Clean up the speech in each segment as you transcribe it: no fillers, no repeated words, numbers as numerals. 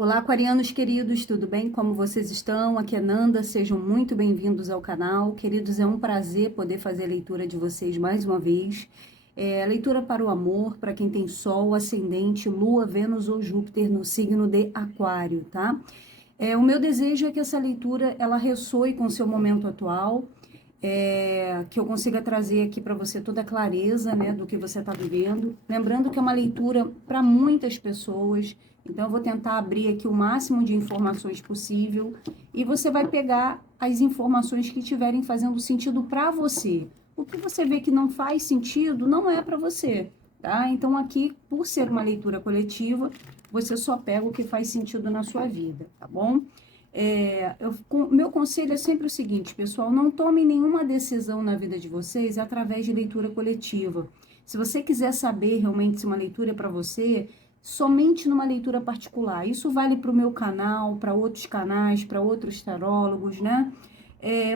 Olá, aquarianos queridos, tudo bem? Como vocês estão? Aqui é Nanda, sejam muito bem-vindos ao canal. Queridos, é um prazer poder fazer a leitura de vocês mais uma vez. A leitura para o amor, para quem tem Sol, Ascendente, Lua, Vênus ou Júpiter no signo de Aquário, tá? O meu desejo é que essa leitura, ela ressoe com o seu momento atual, que eu consiga trazer aqui para você toda a clareza, né, do que você está vivendo. Lembrando que é uma leitura para muitas pessoas, então eu vou tentar abrir aqui o máximo de informações possível e você vai pegar as informações que estiverem fazendo sentido para você. O que você vê que não faz sentido não é para você, tá? Então aqui, por ser uma leitura coletiva, você só pega o que faz sentido na sua vida, tá bom? Meu conselho é sempre o seguinte, pessoal, não tomem nenhuma decisão na vida de vocês através de leitura coletiva. Se você quiser saber realmente se uma leitura é para você, somente numa leitura particular. Isso vale para o meu canal, para outros canais, para outros tarólogos, né?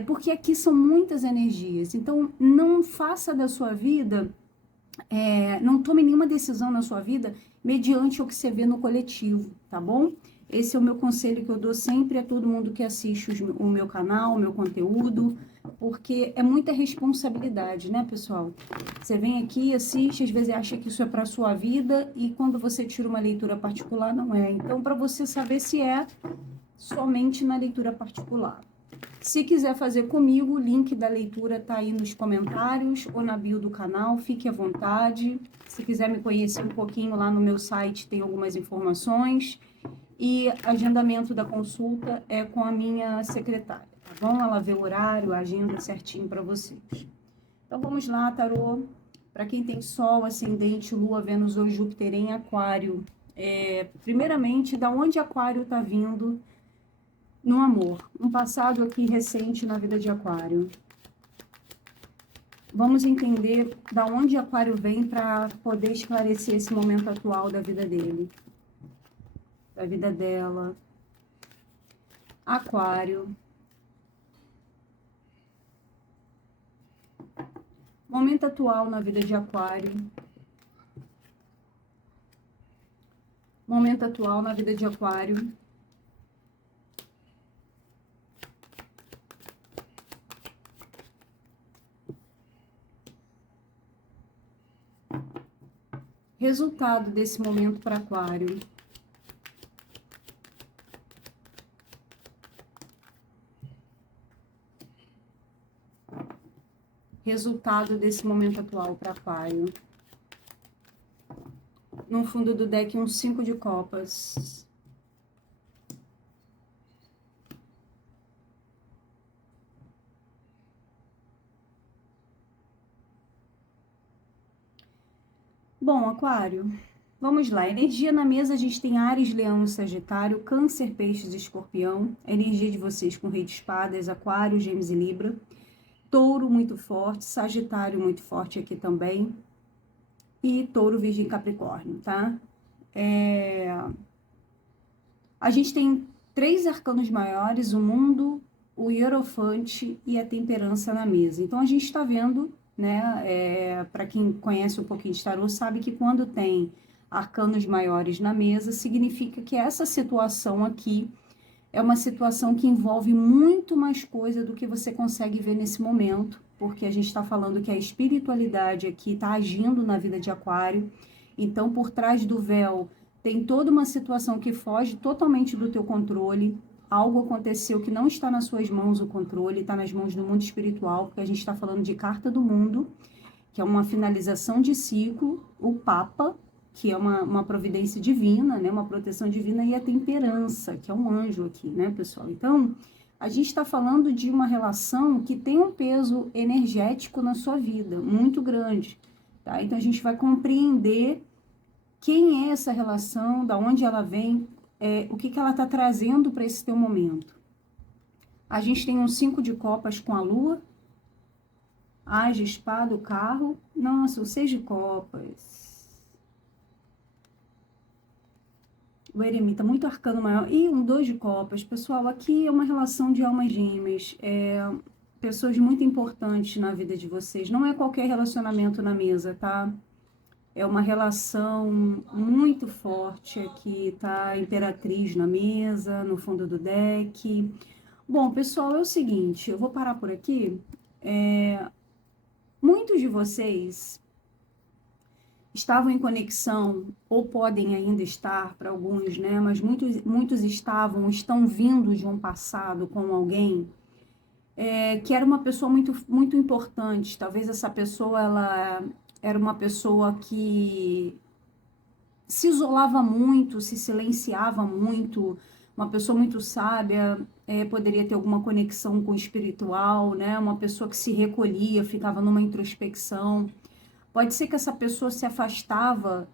Porque aqui são muitas energias. Então, não faça da sua vida, não tome nenhuma decisão na sua vida mediante o que você vê no coletivo, tá bom? Esse é o meu conselho que eu dou sempre a todo mundo que assiste o meu canal, o meu conteúdo, porque é muita responsabilidade, né, pessoal? Você vem aqui, assiste, às vezes acha que isso é para sua vida e quando você tira uma leitura particular, não é. Então, para você saber se é somente na leitura particular. Se quiser fazer comigo, o link da leitura tá aí nos comentários ou na bio do canal, fique à vontade. Se quiser me conhecer um pouquinho lá no meu site, tem algumas informações. E agendamento da consulta é com a minha secretária, tá bom? Ela vê o horário, a agenda certinho para vocês. Então vamos lá, tarô. Para quem tem Sol, Ascendente, Lua, Vênus ou Júpiter em Aquário, primeiramente, da onde Aquário está vindo no amor? Um passado aqui recente na vida de Aquário. Vamos entender da onde Aquário vem para poder esclarecer esse momento atual da vida dele, da vida dela. Aquário. Momento atual na vida de Aquário. Momento atual na vida de Aquário. Resultado desse momento para Aquário. Resultado desse momento atual para Aquário. No fundo do deck, um 5 de copas. Bom, Aquário, vamos lá. Energia na mesa, a gente tem Áries, Leão e Sagitário, Câncer, Peixes e Escorpião. A energia de vocês com Rei de Espadas, Aquário, Gêmeos e Libra. Touro muito forte, Sagitário muito forte aqui também. E Touro, Virgem e Capricórnio, tá? A gente tem 3 arcanos maiores, o Mundo, o Hierofante e a Temperança na mesa. Então, a gente está vendo, né, para quem conhece um pouquinho de tarô, sabe que quando tem arcanos maiores na mesa, significa que essa situação aqui é uma situação que envolve muito mais coisa do que você consegue ver nesse momento, porque a gente está falando que a espiritualidade aqui está agindo na vida de Aquário. Então, por trás do véu, tem toda uma situação que foge totalmente do teu controle. Algo aconteceu que não está nas suas mãos o controle, está nas mãos do mundo espiritual, porque a gente está falando de carta do mundo, que é uma finalização de ciclo, o Papa, que é uma providência divina, né, uma proteção divina, e a temperança, que é um anjo aqui, né, pessoal? Então, a gente está falando de uma relação que tem um peso energético na sua vida, muito grande, tá? Então, a gente vai compreender quem é essa relação, da onde ela vem, o que ela está trazendo para esse teu momento. A gente tem um 5 de copas com a lua, As de espada, o carro, nossa, o 6 de copas, o eremita, muito arcano maior, e um 2 de copas. Pessoal, aqui é uma relação de almas gêmeas, pessoas muito importantes na vida de vocês, não é qualquer relacionamento na mesa, tá? É uma relação muito forte. Aqui tá a Imperatriz na mesa, no fundo do deck. Bom, pessoal, é o seguinte, eu vou parar por aqui. Muitos de vocês estavam em conexão, ou podem ainda estar para alguns, né? Mas muitos estão vindo de um passado com alguém que era uma pessoa muito importante. Talvez essa pessoa, ela era uma pessoa que se isolava muito, se silenciava muito, uma pessoa muito sábia, poderia ter alguma conexão com o espiritual, né? Uma pessoa que se recolhia, ficava numa introspecção. Pode ser que essa pessoa se afastava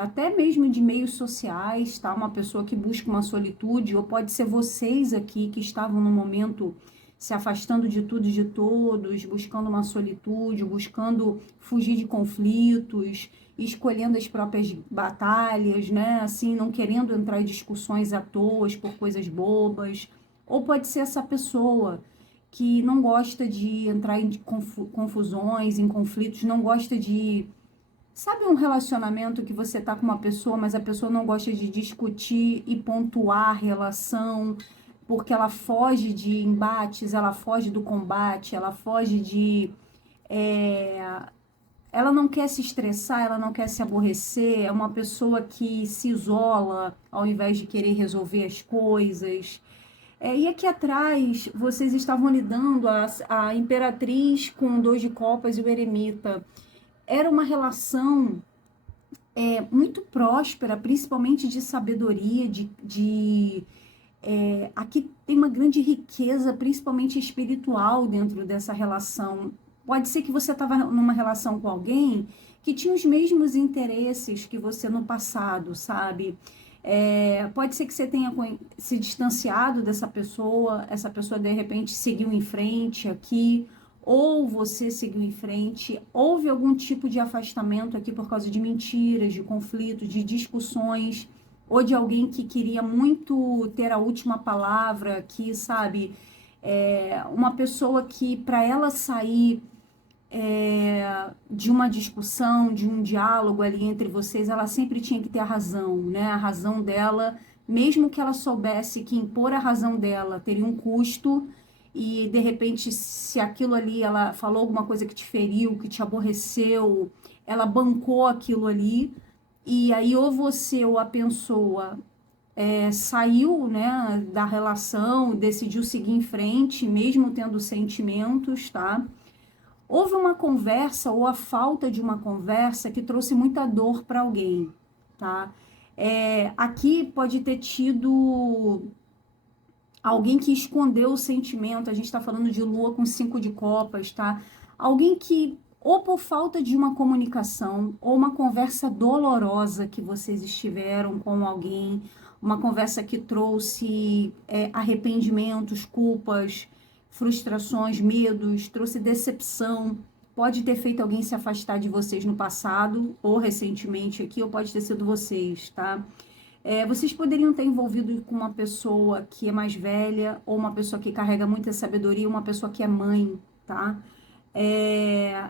até mesmo de meios sociais, tá? Uma pessoa que busca uma solitude, ou pode ser vocês aqui que estavam no momento se afastando de tudo e de todos, buscando uma solitude, buscando fugir de conflitos, escolhendo as próprias batalhas, né? Assim, não querendo entrar em discussões à toa por coisas bobas. Ou pode ser essa pessoa que não gosta de entrar em confusões, em conflitos, não gosta de... Sabe um relacionamento que você tá com uma pessoa, mas a pessoa não gosta de discutir e pontuar a relação, porque ela foge de embates, ela foge do combate, ela foge de... Ela não quer se estressar, ela não quer se aborrecer, é uma pessoa que se isola ao invés de querer resolver as coisas. E aqui atrás, vocês estavam lidando a Imperatriz com o Dois de Copas e o Eremita. Era uma relação muito próspera, principalmente de sabedoria, aqui tem uma grande riqueza, principalmente espiritual, dentro dessa relação. Pode ser que você estava numa relação com alguém que tinha os mesmos interesses que você no passado, sabe? Pode ser que você tenha se distanciado dessa pessoa, essa pessoa de repente seguiu em frente aqui, ou você seguiu em frente. Houve algum tipo de afastamento aqui por causa de mentiras, de conflitos, de discussões, ou de alguém que queria muito ter a última palavra, que, sabe, uma pessoa que, para ela sair de uma discussão, de um diálogo ali entre vocês, ela sempre tinha que ter a razão, né? A razão dela, mesmo que ela soubesse que impor a razão dela teria um custo, e de repente, se aquilo ali, ela falou alguma coisa que te feriu, que te aborreceu, ela bancou aquilo ali, e aí ou você ou a pessoa saiu, né, da relação, decidiu seguir em frente, mesmo tendo sentimentos, tá? Houve uma conversa ou a falta de uma conversa que trouxe muita dor para alguém, tá? Aqui pode ter tido alguém que escondeu o sentimento. A gente está falando de lua com 5 de copas, tá? Alguém que, ou por falta de uma comunicação, ou uma conversa dolorosa que vocês estiveram com alguém, uma conversa que trouxe arrependimentos, culpas, frustrações, medos, trouxe decepção. Pode ter feito alguém se afastar de vocês no passado, ou recentemente aqui, ou pode ter sido vocês, tá? Vocês poderiam ter envolvido com uma pessoa que é mais velha, ou uma pessoa que carrega muita sabedoria, uma pessoa que é mãe, tá?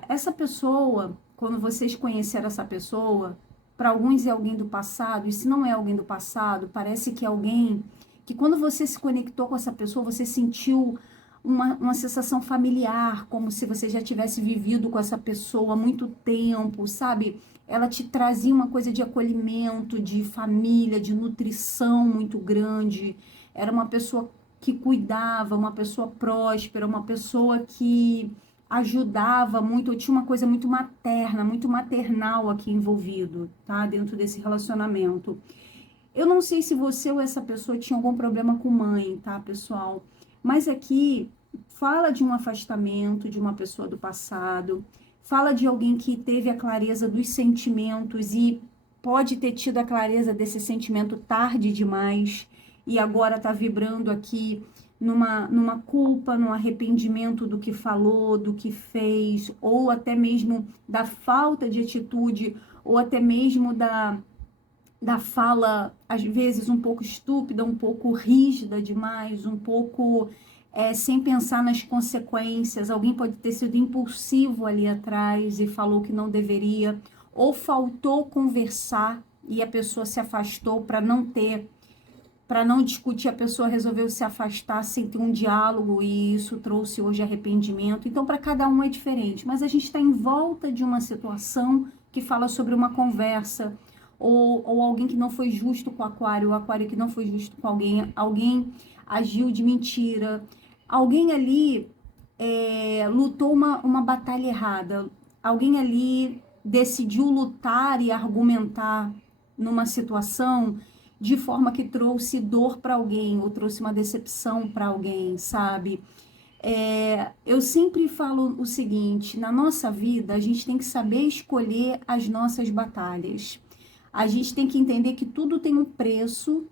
Essa pessoa, quando vocês conheceram essa pessoa, para alguns é alguém do passado, e se não é alguém do passado, parece que é alguém que, quando você se conectou com essa pessoa, você sentiu uma sensação familiar, como se você já tivesse vivido com essa pessoa há muito tempo, sabe? Ela te trazia uma coisa de acolhimento, de família, de nutrição muito grande. Era uma pessoa que cuidava, uma pessoa próspera, uma pessoa que ajudava muito. Eu tinha uma coisa muito materna, muito maternal aqui envolvido, tá? Dentro desse relacionamento. Eu não sei se você ou essa pessoa tinha algum problema com mãe, tá, pessoal? Mas aqui fala de um afastamento de uma pessoa do passado, fala de alguém que teve a clareza dos sentimentos e pode ter tido a clareza desse sentimento tarde demais e agora tá vibrando aqui numa culpa, num arrependimento do que falou, do que fez, ou até mesmo da falta de atitude, ou até mesmo da fala, às vezes, um pouco estúpida, um pouco rígida demais, um pouco sem pensar nas consequências. Alguém pode ter sido impulsivo ali atrás e falou que não deveria. ou faltou conversar e a pessoa se afastou para não discutir, a pessoa resolveu se afastar sem ter um diálogo e isso trouxe hoje arrependimento. Então, para cada um é diferente, mas a gente está em volta de uma situação que fala sobre uma conversa, ou alguém que não foi justo com o aquário que não foi justo com alguém agiu de mentira, alguém ali lutou uma batalha errada, alguém ali decidiu lutar e argumentar numa situação de forma que trouxe dor para alguém, ou trouxe uma decepção para alguém, sabe? Eu sempre falo o seguinte, na nossa vida a gente tem que saber escolher as nossas batalhas. A gente tem que entender que tudo tem um preço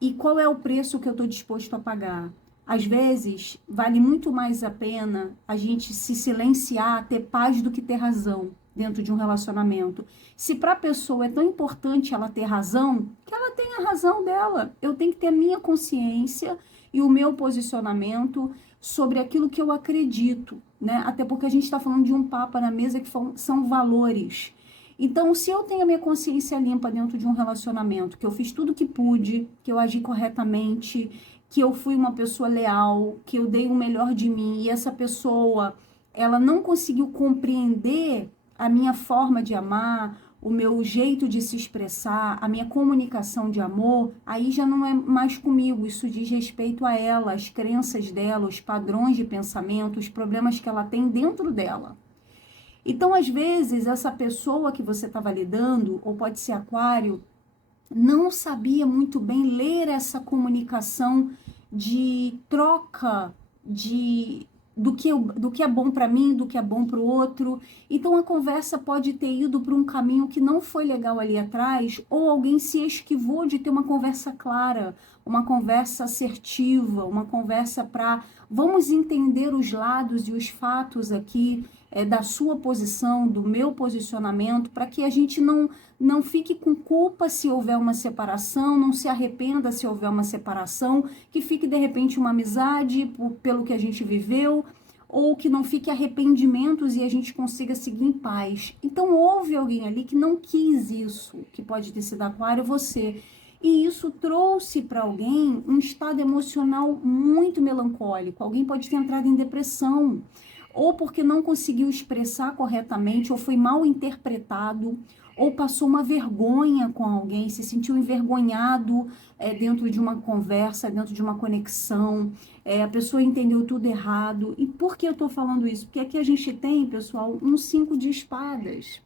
e qual é o preço que eu estou disposto a pagar. Às vezes, vale muito mais a pena a gente se silenciar, ter paz do que ter razão dentro de um relacionamento. Se para a pessoa é tão importante ela ter razão, que ela tenha a razão dela. Eu tenho que ter a minha consciência e o meu posicionamento sobre aquilo que eu acredito, né? Até porque a gente está falando de um papo na mesa que são valores. Então, se eu tenho a minha consciência limpa dentro de um relacionamento, que eu fiz tudo que pude, que eu agi corretamente, que eu fui uma pessoa leal, que eu dei o melhor de mim, e essa pessoa, ela não conseguiu compreender a minha forma de amar, o meu jeito de se expressar, a minha comunicação de amor, aí já não é mais comigo, isso diz respeito a ela, as crenças dela, os padrões de pensamento, os problemas que ela tem dentro dela. Então, às vezes, essa pessoa que você estava lidando, ou pode ser aquário, não sabia muito bem ler essa comunicação de troca do que é bom para mim, do que é bom para o outro. Então, a conversa pode ter ido para um caminho que não foi legal ali atrás, ou alguém se esquivou de ter uma conversa clara, uma conversa assertiva, uma conversa para vamos entender os lados e os fatos aqui, da sua posição, do meu posicionamento, para que a gente não fique com culpa se houver uma separação, não se arrependa se houver uma separação, que fique de repente uma amizade pelo que a gente viveu, ou que não fique arrependimentos e a gente consiga seguir em paz. Então houve alguém ali que não quis isso, que pode ter sido aquário, você. E isso trouxe para alguém um estado emocional muito melancólico. Alguém pode ter entrado em depressão, ou porque não conseguiu expressar corretamente, ou foi mal interpretado, ou passou uma vergonha com alguém, se sentiu envergonhado dentro de uma conversa, dentro de uma conexão, a pessoa entendeu tudo errado. E por que eu estou falando isso? Porque aqui a gente tem, pessoal, um 5 de espadas.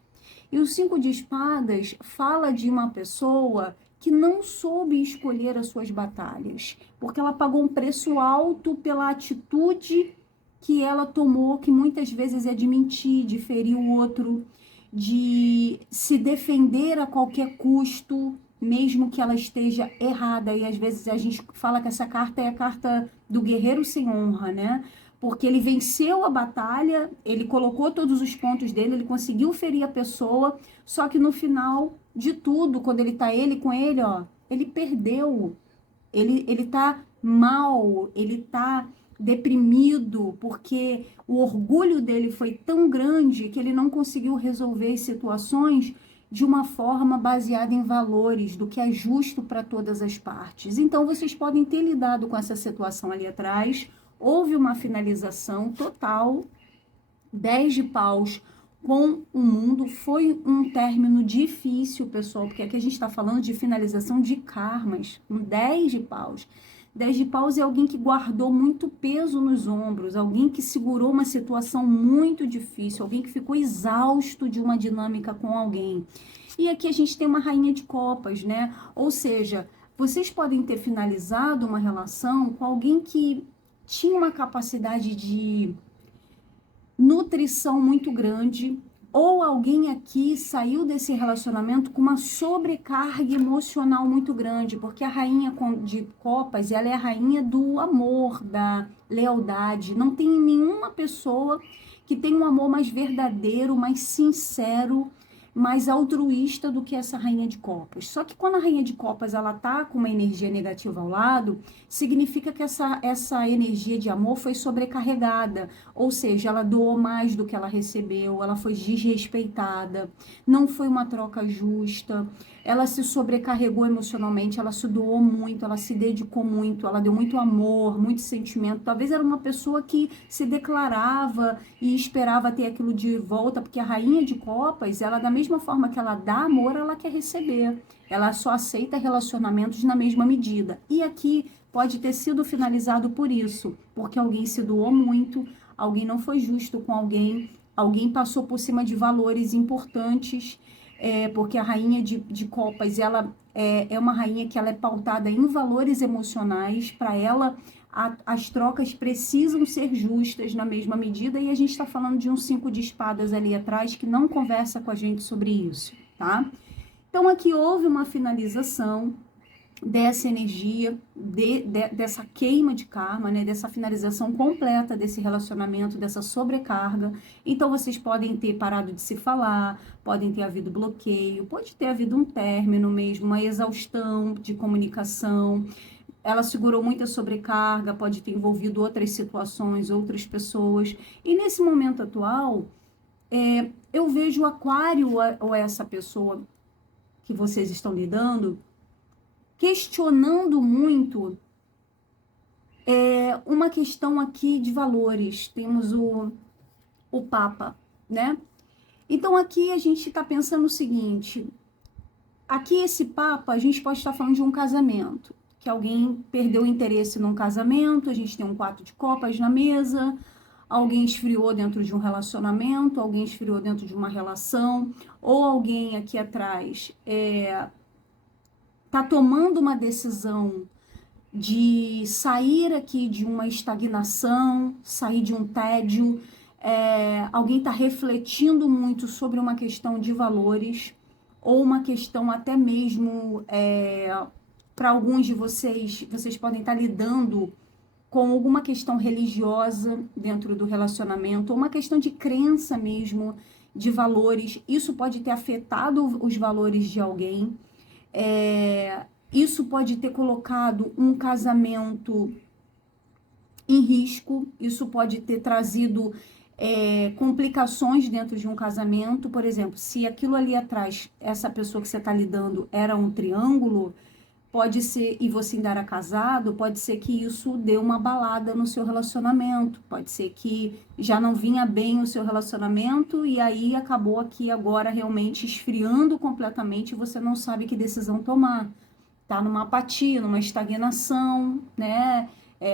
E o 5 de espadas fala de uma pessoa que não soube escolher as suas batalhas, porque ela pagou um preço alto pela atitude que ela tomou, que muitas vezes é de mentir, de ferir o outro, de se defender a qualquer custo, mesmo que ela esteja errada. E às vezes a gente fala que essa carta é a carta do guerreiro sem honra, né? Porque ele venceu a batalha, ele colocou todos os pontos dele, ele conseguiu ferir a pessoa, só que no final de tudo, quando ele tá ele com ele, ó, ele perdeu, ele tá mal, ele tá deprimido, porque o orgulho dele foi tão grande que ele não conseguiu resolver as situações de uma forma baseada em valores, do que é justo para todas as partes. Então, vocês podem ter lidado com essa situação ali atrás, houve uma finalização total, 10 de paus com o mundo, foi um término difícil, pessoal, porque aqui a gente está falando de finalização de karmas, um 10 de paus. 10 de paus é alguém que guardou muito peso nos ombros, alguém que segurou uma situação muito difícil, alguém que ficou exausto de uma dinâmica com alguém. E aqui a gente tem uma rainha de copas, né? Ou seja, vocês podem ter finalizado uma relação com alguém que tinha uma capacidade de nutrição muito grande, ou alguém aqui saiu desse relacionamento com uma sobrecarga emocional muito grande, porque a rainha de copas, ela é a rainha do amor, da lealdade. Não tem nenhuma pessoa que tenha um amor mais verdadeiro, mais sincero, mais altruísta do que essa rainha de copas. Só que quando a rainha de copas ela tá com uma energia negativa ao lado, significa que essa energia de amor foi sobrecarregada, ou seja, ela doou mais do que ela recebeu, ela foi desrespeitada, não foi uma troca justa, ela se sobrecarregou emocionalmente, ela se doou muito, ela se dedicou muito, ela deu muito amor, muito sentimento. Talvez era uma pessoa que se declarava e esperava ter aquilo de volta, porque a rainha de copas, ela da mesma forma que ela dá amor, ela quer receber. Ela só aceita relacionamentos na mesma medida. E aqui pode ter sido finalizado por isso, porque alguém se doou muito, alguém não foi justo com alguém, alguém passou por cima de valores importantes, porque a rainha de copas, ela é uma rainha que ela é pautada em valores emocionais. Para ela, as trocas precisam ser justas na mesma medida, e a gente está falando de um 5 de espadas ali atrás que não conversa com a gente sobre isso, tá? Então aqui houve uma finalização dessa energia, dessa queima de karma, né, dessa finalização completa desse relacionamento, dessa sobrecarga. Então vocês podem ter parado de se falar, podem ter havido bloqueio, pode ter havido um término mesmo, uma exaustão de comunicação. Ela segurou muita sobrecarga, pode ter envolvido outras situações, outras pessoas. E nesse momento atual, eu vejo o aquário ou essa pessoa que vocês estão lidando questionando muito uma questão aqui de valores. Temos o Papa, né? Então aqui a gente está pensando o seguinte, aqui esse Papa, a gente pode estar falando de um casamento, que alguém perdeu o interesse num casamento, a gente tem um 4 de copas na mesa, alguém esfriou dentro de um relacionamento, alguém esfriou dentro de uma relação, ou alguém aqui atrás está tomando uma decisão de sair aqui de uma estagnação, sair de um tédio, alguém está refletindo muito sobre uma questão de valores, ou uma questão até mesmo, para alguns de vocês podem estar lidando com alguma questão religiosa dentro do relacionamento, ou uma questão de crença mesmo, de valores. Isso pode ter afetado os valores de alguém. Isso pode ter colocado um casamento em risco, isso pode ter trazido complicações dentro de um casamento. Por exemplo, se aquilo ali atrás, essa pessoa que você está lidando era um triângulo, pode ser, e você ainda era casado, pode ser que isso dê uma balada no seu relacionamento, pode ser que já não vinha bem o seu relacionamento e aí acabou aqui agora realmente esfriando completamente e você não sabe que decisão tomar. Tá numa apatia, numa estagnação, né?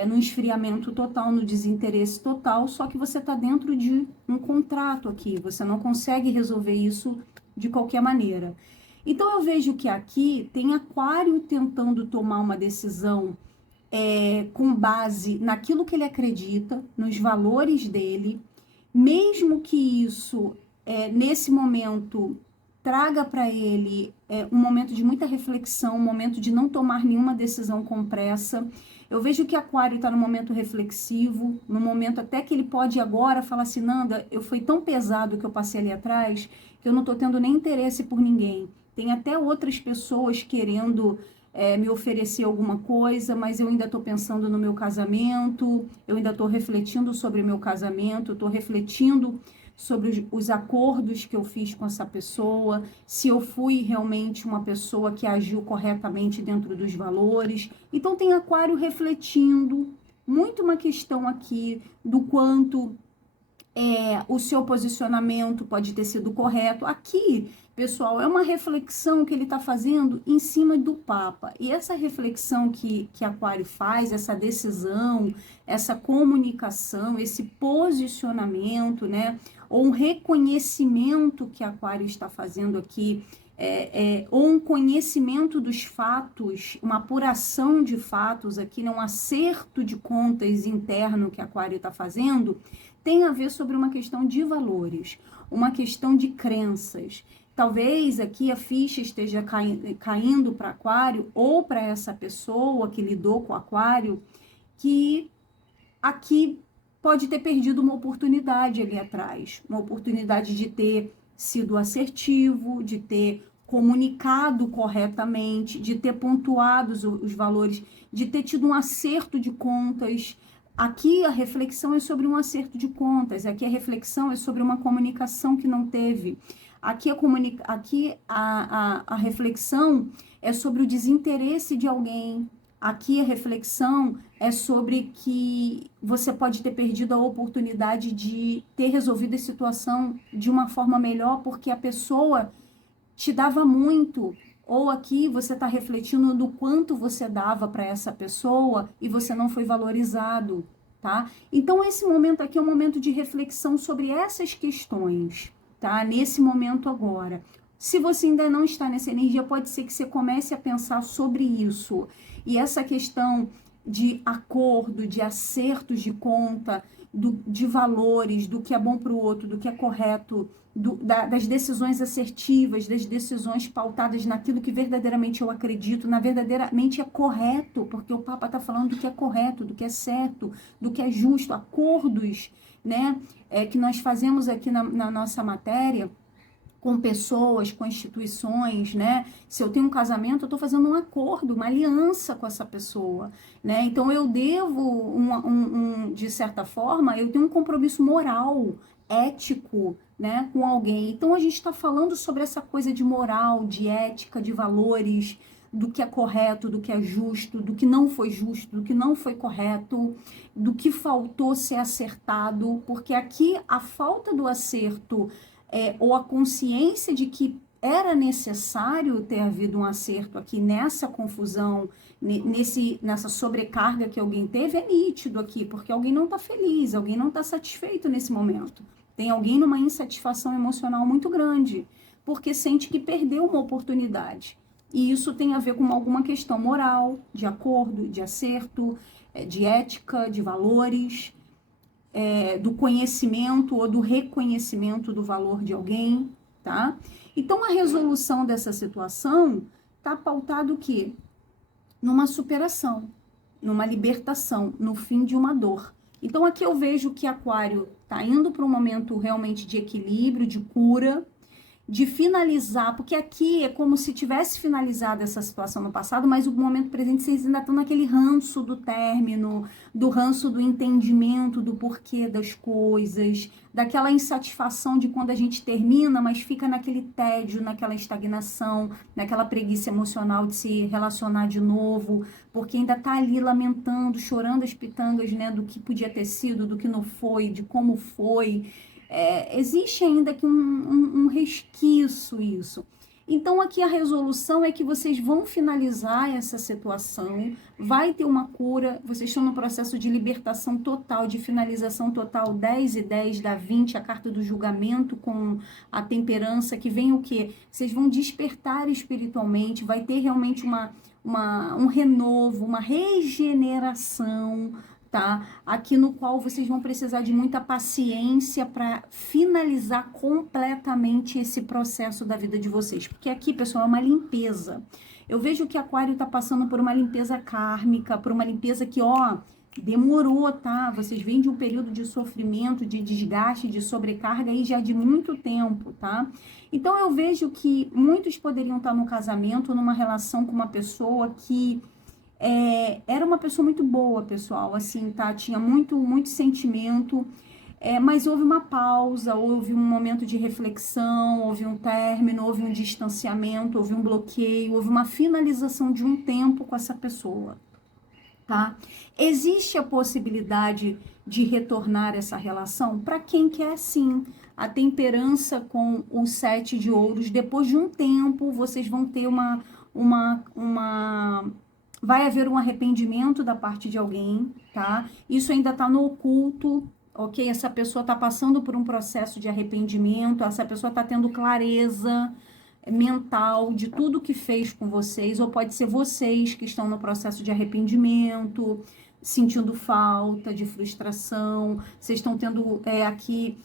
No esfriamento total, no desinteresse total, só que você tá dentro de um contrato aqui, você não consegue resolver isso de qualquer maneira. Então eu vejo que aqui tem Aquário tentando tomar uma decisão com base naquilo que ele acredita, nos valores dele, mesmo que isso, nesse momento, traga para ele um momento de muita reflexão, um momento de não tomar nenhuma decisão com pressa. Eu vejo que Aquário está no momento reflexivo, no momento até que ele pode agora falar assim, Nanda, foi tão pesado que eu passei ali atrás, que eu não estou tendo nem interesse por ninguém. Tem até outras pessoas querendo me oferecer alguma coisa, mas eu ainda estou pensando no meu casamento, eu ainda estou refletindo sobre o meu casamento, estou refletindo sobre os acordos que eu fiz com essa pessoa, se eu fui realmente uma pessoa que agiu corretamente dentro dos valores. Então tem Aquário refletindo muito uma questão aqui do quanto o seu posicionamento pode ter sido correto. Aqui, pessoal, é uma reflexão que ele está fazendo em cima do Papa. E essa reflexão que Aquário faz, essa decisão, essa comunicação, esse posicionamento, né? Ou um reconhecimento que Aquário está fazendo aqui, ou um conhecimento dos fatos, uma apuração de fatos aqui, né? Um acerto de contas interno que Aquário está fazendo, tem a ver sobre uma questão de valores, uma questão de crenças. Talvez aqui a ficha esteja caindo para Aquário ou para essa pessoa que lidou com Aquário, que aqui pode ter perdido uma oportunidade ali atrás, uma oportunidade de ter sido assertivo, de ter comunicado corretamente, de ter pontuado os valores, de ter tido um acerto de contas. Aqui a reflexão é sobre um acerto de contas, aqui a reflexão é sobre uma comunicação que não teve. Aqui a reflexão é sobre o desinteresse de alguém. Aqui a reflexão é sobre que você pode ter perdido a oportunidade de ter resolvido a situação de uma forma melhor, porque a pessoa te dava muito. Ou aqui você está refletindo no quanto você dava para essa pessoa e você não foi valorizado, tá? Então esse momento aqui é um momento de reflexão sobre essas questões, tá? Nesse momento agora. Se você ainda não está nessa energia, pode ser que você comece a pensar sobre isso. E essa questão de acordo, de acertos de conta, de valores, do que é bom para o outro, do que é correto, das decisões assertivas, das decisões pautadas naquilo que verdadeiramente eu acredito, na verdadeiramente é correto, porque o Papa está falando do que é correto, do que é certo, do que é justo, acordos, né, que nós fazemos aqui na nossa matéria, com pessoas, com instituições, né? Se eu tenho um casamento, eu estou fazendo um acordo, uma aliança com essa pessoa, né? Então eu devo, de certa forma, eu tenho um compromisso moral, ético, né, com alguém. Então a gente está falando sobre essa coisa de moral, de ética, de valores, do que é correto, do que é justo, do que não foi justo, do que não foi correto, do que faltou ser acertado, porque aqui a falta do acerto ou a consciência de que era necessário ter havido um acerto aqui nessa confusão, nessa sobrecarga que alguém teve, é nítido aqui, porque alguém não está feliz, alguém não está satisfeito nesse momento. Tem alguém numa insatisfação emocional muito grande, porque sente que perdeu uma oportunidade. E isso tem a ver com alguma questão moral, de acordo, de acerto, de ética, de valores, do conhecimento ou do reconhecimento do valor de alguém, tá? Então, a resolução dessa situação está pautado o quê? Numa superação, numa libertação, no fim de uma dor. Então, aqui eu vejo que Aquário está indo para um momento realmente de equilíbrio, de cura, de finalizar, porque aqui é como se tivesse finalizado essa situação no passado, mas o momento presente vocês ainda estão naquele ranço do término, do ranço do entendimento do porquê das coisas, daquela insatisfação de quando a gente termina, mas fica naquele tédio, naquela estagnação, naquela preguiça emocional de se relacionar de novo, porque ainda está ali lamentando, chorando as pitangas, né, do que podia ter sido, do que não foi, de como foi. Existe ainda aqui um resquício isso. Então aqui a resolução é que vocês vão finalizar essa situação, vai ter uma cura, vocês estão no processo de libertação total, de finalização total. 10 e 10 dá 20, a carta do julgamento com a temperança, que vem o quê? Vocês vão despertar espiritualmente, vai ter realmente um renovo, uma regeneração, tá? Aqui no qual vocês vão precisar de muita paciência para finalizar completamente esse processo da vida de vocês. Porque aqui, pessoal, é uma limpeza. Eu vejo que Aquário tá passando por uma limpeza kármica, por uma limpeza que, ó, demorou, tá? Vocês vêm de um período de sofrimento, de desgaste, de sobrecarga aí já de muito tempo, tá? Então eu vejo que muitos poderiam estar no casamento, numa relação com uma pessoa que era uma pessoa muito boa, pessoal, assim, tá? Tinha muito sentimento, mas houve uma pausa, houve um momento de reflexão, houve um término, houve um distanciamento, houve um bloqueio, houve uma finalização de um tempo com essa pessoa, tá? Existe a possibilidade de retornar essa relação? Para quem quer, sim. A temperança com o 7 de ouros, depois de um tempo, vocês vão ter vai haver um arrependimento da parte de alguém, tá? Isso ainda tá no oculto, ok? Essa pessoa tá passando por um processo de arrependimento, essa pessoa tá tendo clareza mental de tudo que fez com vocês, ou pode ser vocês que estão no processo de arrependimento, sentindo falta, de frustração, vocês estão tendo aqui...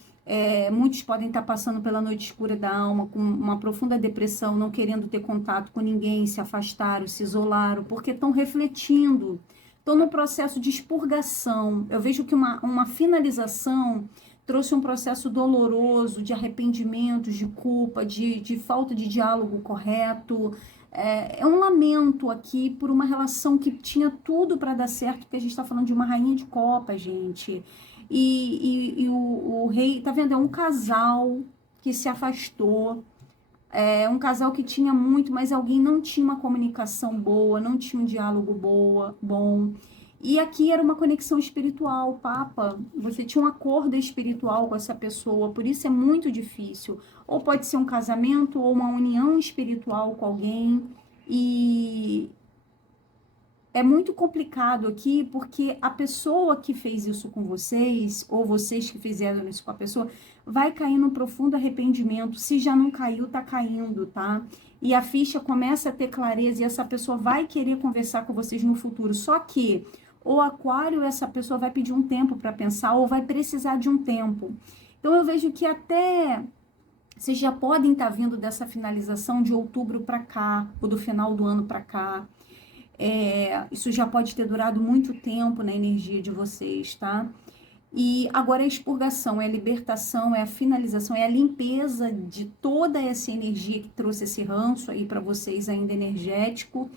muitos podem estar passando pela noite escura da alma, com uma profunda depressão, não querendo ter contato com ninguém, se afastaram, se isolaram, porque estão refletindo, estão no processo de expurgação. Eu vejo que uma finalização trouxe um processo doloroso de arrependimentos, de culpa, de falta de diálogo correto. É um lamento aqui por uma relação que tinha tudo para dar certo, porque a gente está falando de uma rainha de copa, gente. E o rei, tá vendo? É um casal que se afastou. É um casal que tinha muito, mas alguém não tinha uma comunicação boa, não tinha um diálogo bom. E aqui era uma conexão espiritual, Papa. Você tinha um acordo espiritual com essa pessoa, por isso é muito difícil. Ou pode ser um casamento, ou uma união espiritual com alguém. E é muito complicado aqui, porque a pessoa que fez isso com vocês, ou vocês que fizeram isso com a pessoa, vai cair num profundo arrependimento. Se já não caiu, tá caindo, tá? E a ficha começa a ter clareza e essa pessoa vai querer conversar com vocês no futuro. Só que o aquário, essa pessoa vai pedir um tempo para pensar ou vai precisar de um tempo. Então eu vejo que até vocês já podem estar vindo dessa finalização de outubro para cá, ou do final do ano para cá. Isso já pode ter durado muito tempo na energia de vocês, tá? E agora é a expurgação, é a libertação, é a finalização, é a limpeza de toda essa energia que trouxe esse ranço aí para vocês ainda energético,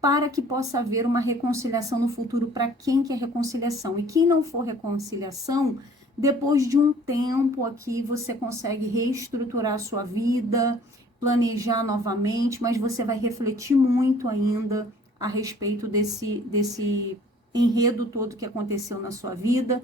para que possa haver uma reconciliação no futuro para quem quer reconciliação. E quem não for reconciliação, depois de um tempo aqui você consegue reestruturar a sua vida, planejar novamente, mas você vai refletir muito ainda a respeito desse enredo todo que aconteceu na sua vida,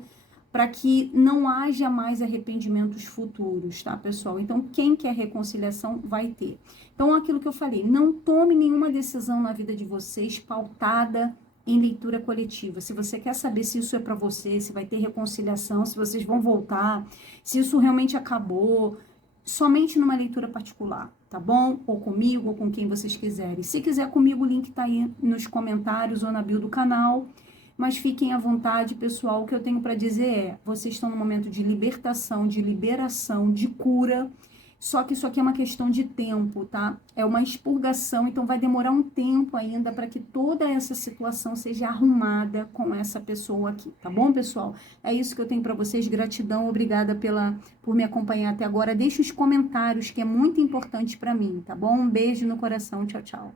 para que não haja mais arrependimentos futuros, tá, pessoal? Então, quem quer reconciliação vai ter. Então, aquilo que eu falei, não tome nenhuma decisão na vida de vocês pautada em leitura coletiva. Se você quer saber se isso é para você, se vai ter reconciliação, se vocês vão voltar, se isso realmente acabou, somente numa leitura particular, tá bom? Ou comigo, ou com quem vocês quiserem. Se quiser comigo, o link tá aí nos comentários ou na bio do canal. Mas fiquem à vontade, pessoal. O que eu tenho para dizer é: vocês estão no momento de libertação, de liberação, de cura. Só que isso aqui é uma questão de tempo, tá? É uma expurgação, então vai demorar um tempo ainda para que toda essa situação seja arrumada com essa pessoa aqui, tá bom, pessoal? É isso que eu tenho para vocês. Gratidão, obrigada por me acompanhar até agora. Deixe os comentários, que é muito importante para mim, tá bom? Um beijo no coração, tchau, tchau.